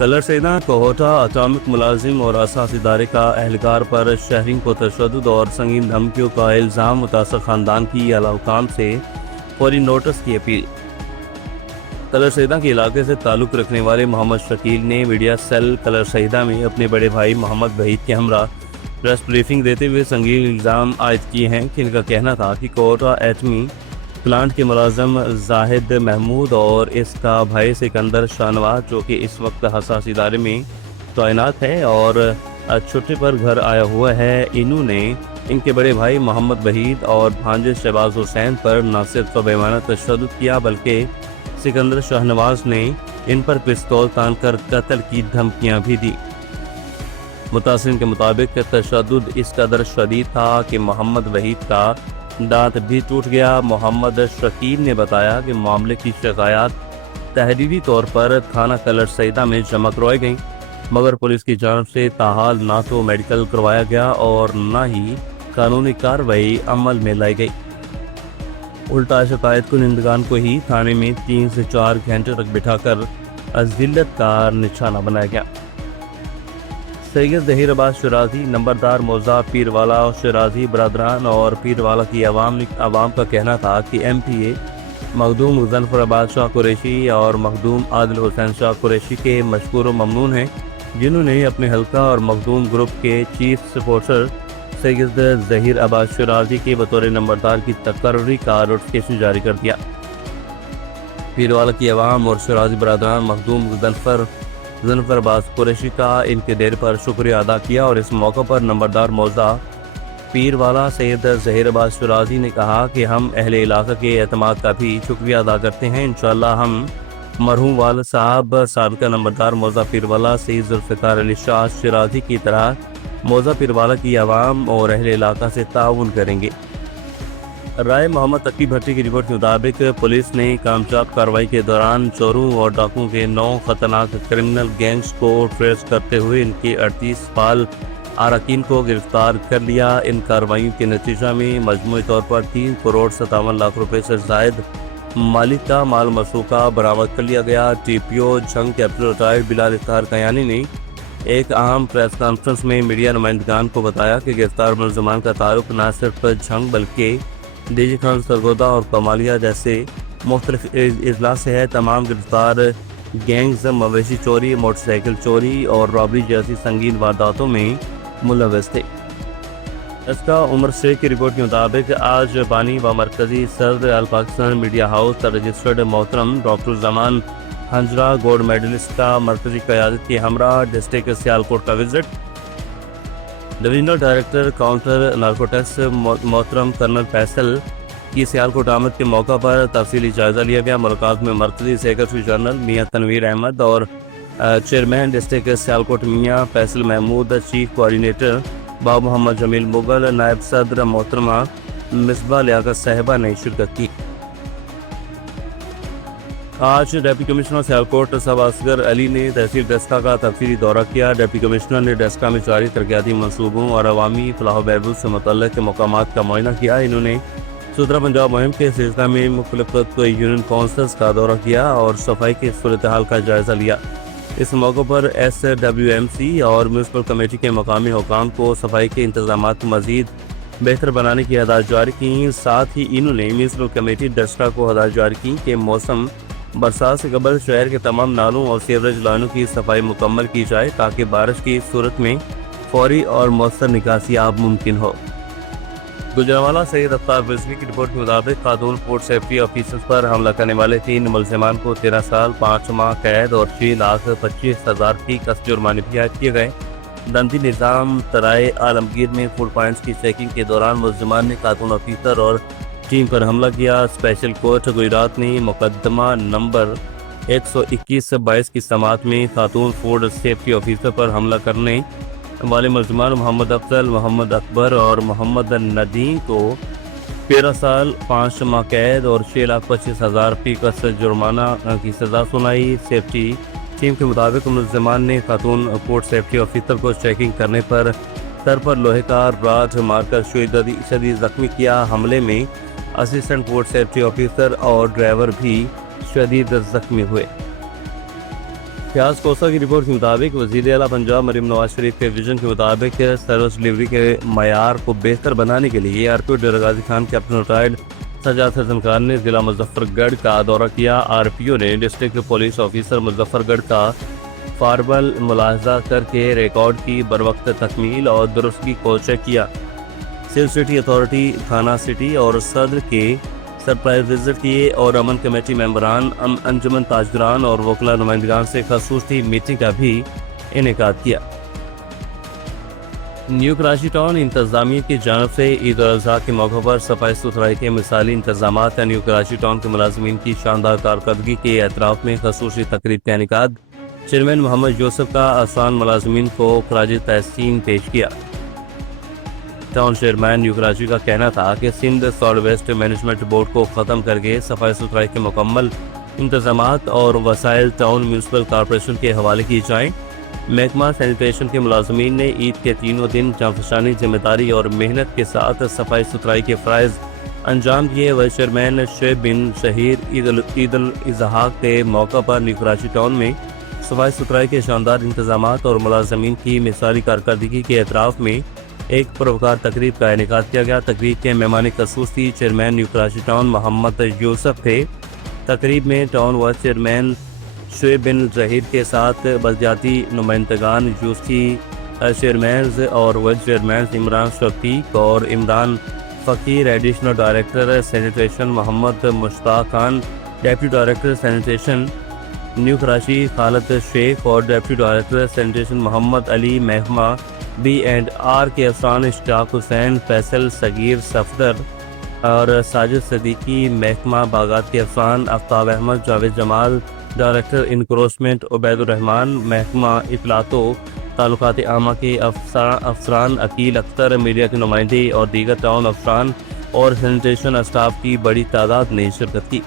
Colour सैदा कोहोटा atomic मुलाजिम और असास इदारे का एहलकार पर शहरीन को तशद्दुद और संगीन धमकियों का इल्ज़ाम मुतासर ख़ानदान की आला हुकाम से फौरी नोटिस की अपील। कलर सैदा के इलाके से ताल्लुक़ रखने वाले मोहम्मद शकील ने मीडिया सेल कलर सैदा में अपने बड़े भाई मोहम्मद वहीद के हमरा प्रेस ब्रीफिंग देते हुए संगीन इल्ज़ाम आयद किए हैं कि इनका कहना था कि कोहोटा एटमी प्लांट के मुलाजम जाहिद महमूद और इसका भाई सिकंदर शाहनवाज, जो कि इस वक्त हसास इदारे में तैनात है और छुट्टी पर घर आया हुआ है, इन्होंने इनके बड़े भाई मोहम्मद वहीद और भांजे शहबाज हुसैन पर न सिर्फ बेमाना तशद्दुद किया बल्कि सिकंदर शाहनवाज ने इन पर पिस्तौल तान कर कत्ल की धमकियां भी दी। मुतासिरीन के मुताबिक तशद्दुद इस कदर शदीद था कि मोहम्मद वहीद का दांत भी टूट गया। मोहम्मद शकील ने बताया कि मामले की शिकायत तहरीरी तौर पर थाना कलर सैदा में जमा करवाई गई, मगर पुलिस की जानब से ताहाल ना तो मेडिकल करवाया गया और न ही कानूनी कार्रवाई अमल में लाई गई। उल्टा शिकायत को निंदगान को ही थाने में 3 से 4 घंटे तक बिठाकर अजिल्लत का निशाना बनाया गया। सैयद ज़हीर अब्बास शराजी, नंबरदार मौजा पीरवाला और शराजी बरदरान और पीरवाला की आवाम का कहना था कि MPA मखदूम मुज़फ़्फ़राबाद शाह कुरैशी और मखदूम आदिल हुसैन शाह कुरैशी के मशकूर व ममनून हैं, जिन्होंने अपने हल्का और मखदूम ग्रुप के चीफ सपोर्टर सैयद ज़हीर अब्बास शराजी के बतौर नंबरदार की तकर्री का नोटिफिकेशन जारी कर दिया। पीरवाला की आवाम और शराजी बरदरान मखदूम मुज़फ़्फ़राबाद कुरैशी का इनके देर पर शुक्रिया अदा किया और इस मौके पर नंबरदार मौजा पीरवाला सैयद ज़हीर अब्बास शराजी ने कहा कि हम अहले इलाका के एतमाद का भी शुक्रिया अदा करते हैं। इंशाअल्लाह हम मरहूम वाल साहब साबिका नंबरदार मौजा पीरवाला सैयद ज़ुल्फ़िकार अली शाह शराजी की तरह मौजा पीरवाला की आवाम और अहले इलाका से ताउन करेंगे। राय मोहम्मद तकी भट्टी की रिपोर्ट के मुताबिक पुलिस ने कामयाब कार्रवाई के दौरान चोरों और डाकुओं के 9 खतरनाक क्रिमिनल गैंग्स को ट्रेस करते हुए इनके 38 फाल अरकान को गिरफ्तार कर लिया। इन कार्रवाइयों के नतीजा में मजमूई तौर पर 3 करोड़ 57 लाख रुपए से जायद मालिक का माल मसरूका बरामद कर लिया गया। TPO जंग कैपिटल रिटायर्ड बिलाल इफ्तार कयानी ने एक अहम प्रेस कॉन्फ्रेंस में मीडिया नुमाइंदगान को बताया कि गिरफ्तार मुलजमान का ताल्लुक न सिर्फ जंग बल्कि डीजी खान सरगोदा और कमालिया जैसे मुख्तलिफ इजला से है। तमाम गिरफ्तार गैंग्स मवेशी चोरी, मोटरसाइकिल चोरी और रॉबरी जैसी संगीन वारदातों में मुलव्वस थे। इसका उमर शेख की रिपोर्ट के मुताबिक आज बानी व मरकजी सदर अल पाकिस्तान मीडिया हाउस रजिस्टर्ड मोहतरम डॉक्टर जमान हंजरा गोल्ड मेडलिस्ट का मरकजी क़यादत के हमरा डिस्ट्रिक्ट सियालकोट का visit. Divisional director counter narcotics मोहतरम कर्नल फैसल की सियालकोट आमद के मौका पर तफसीली जायजा लिया गया। मुलाकात में मरकजी सेक्रेटरी जनरल मियाँ तनवीर अहमद और चेयरमैन डिस्ट्रिक्ट सियालकोट मियाँ फैसल महमूद, चीफ कोऑर्डिनेटर बाब मोहम्मद जमील मुगल, नायब सदर मोहतरमा मिसबा लियाकत साहिबा ने शिरकत की। आज डिप्टी कमिश्नर सियालकोट सब असगर अली ने तहसील डेस्का का तफसीली दौरा किया। डिप्टी कमिश्नर ने डेस्का में जारी तरक्याती मनसूबों और अवामी फलाह बहबूद से मुतल्लिक़ मकामात का मुआयना किया। इन्होंने सुथरा पंजाब मुहिम के सिलसिले में मुख्तलिफ यूनियन काउंसिल्स का दौरा किया और सफाई की सूरत हाल का जायजा लिया। इस मौके पर SWMC और म्यूनसिपल कमेटी के मकामी हुकाम को सफाई के इंतजामात मज़ीद बेहतर बनाने की हदायत जारी की। साथ ही इन्होंने म्यूनसिपल कमेटी डेस्का को हदायत जारी की कि मौसम बरसात से कबल शहर के तमाम नालों और सीवरेज लाइनों की सफाई मुकम्मल की जाए ताकि बारिश की सूरत में फौरी और मौसर निकासी आब मुमकिन हो। गुजरांवाला सैयद अफ्तार रिजवी की रिपोर्ट के मुताबिक खातून फूड सेफ्टी ऑफिसर्स पर हमला करने वाले 3 मुलजमान को 13 साल 5 माह कैद और 6,25,000 की कस जुर्माने भी आयद किए गए। दंदी निज़ाम तराए आलमगीर में फूड पॉइंट्स की चेकिंग के दौरान मुलजमान ने खातून ऑफिसर और टीम पर हमला किया। स्पेशल कोर्ट गुजरात ने मुकदमा नंबर 121/22 की समाअत में खातून फूड सेफ्टी ऑफिसर पर हमला करने वाले मुलजमान मोहम्मद अफजल, मोहम्मद अकबर और मोहम्मद नदीम को 13 साल 5 माह कैद और 6,25,000 फी कस जुर्माना की सज़ा सुनाई। सेफ्टी टीम के मुताबिक मुलजमान ने खातून फूड सेफ्टी ऑफिसर को चेकिंग करने पर सर पर लोहे का राड मारकर शदीद जख्मी किया। हमले में असिस्टेंट फूड सेफ्टी ऑफिसर और ड्राइवर भी शदीद जख्मी हुए। فیاض کوسا کی رپورٹ کے مطابق وزیر اعلیٰ پنجاب مریم نواز شریف کے ویژن کے مطابق سروس ڈلیوری کے معیار کو بہتر بنانے کے لیے آر پی او ڈیرہ غازی خان کیپٹن ریٹائرڈ سجاد حسن خان نے ضلع مظفر گڑھ کا دورہ کیا۔ آر پی او نے ڈسٹرکٹ پولیس آفیسر مظفر گڑھ کا فارمل ملاحظہ کر کے ریکارڈ کی بروقت تکمیل اور درستگی کو چیک کیا۔ سیل سٹی اتھارٹی تھانہ سٹی اور صدر کے سرپرائز وزٹ کیے اور امن کمیٹی ممبران، انجمن تاجران اور وکلا نمائندگان سے خصوصی میٹنگ کا بھی انعقاد کیا۔ نیو کراچی ٹاؤن انتظامیہ کی جانب سے عید الاضحیٰ کے موقع پر صفائی ستھرائی کے مثالی انتظامات کا نیو کراچی ٹاؤن کے ملازمین کی شاندار کارکردگی کے اعتراف میں خصوصی تقریب کا انعقاد۔ چیئرمین محمد یوسف کا افسران ملازمین کو خراج تحسین پیش کیا۔ ٹاؤن چیئرمین نیو کراچی کا کہنا تھا کہ Sindh solid waste management board کو ختم کر کے صفائی ستھرائی کے مکمل انتظامات اور وسائل ٹاؤن میونسپل کارپوریشن کے حوالے کیے جائیں۔ محکمہ سینیٹیشن کے ملازمین نے عید کے تینوں دن جانفشانی ذمہ داری اور محنت کے ساتھ صفائی ستھرائی کے فرائض انجام دیے۔ وائس چیئرمین شعیب بن شہیر عید الاضحیٰ کے موقع پر نیو کراچی ٹاؤن میں صفائی ستھرائی کے شاندار انتظامات اور ملازمین کی مثالی کارکردگی کے اعتراف میں ایک پروکار تقریب کا انعقاد کیا گیا۔ تقریب کے مہمان خصوصی chairman new Karachi town Muhammad Yusuf تھے۔ تقریب میں town vice chairman Shoaib bin Zaheer کے ساتھ بلدیاتی نمائندگان، یوسی چیئرمینز اور وائس چیئرمینز عمران شفیق اور Imran Faqir, additional director sanitation Muhammad Mushtaq Khan, deputy director sanitation new Karachi Khalid Sheikh اور deputy director sanitation Muhammad Ali, محکمہ بی اینڈ آر کے افسران اشتیاق حسین، فیصل صغیر صفدر اور ساجد صدیقی، محکمہ باغات کے افسران آفتاب احمد، جاوید جمال، ڈائریکٹر انکروچمنٹ عبید الرحمان، محکمہ اطلاعات و تعلقات عامہ کے افسران عقیل اختر، میڈیا کے نمائندے اور دیگر ٹاؤن افسران اور سینیٹیشن اسٹاف کی بڑی تعداد نے شرکت کی۔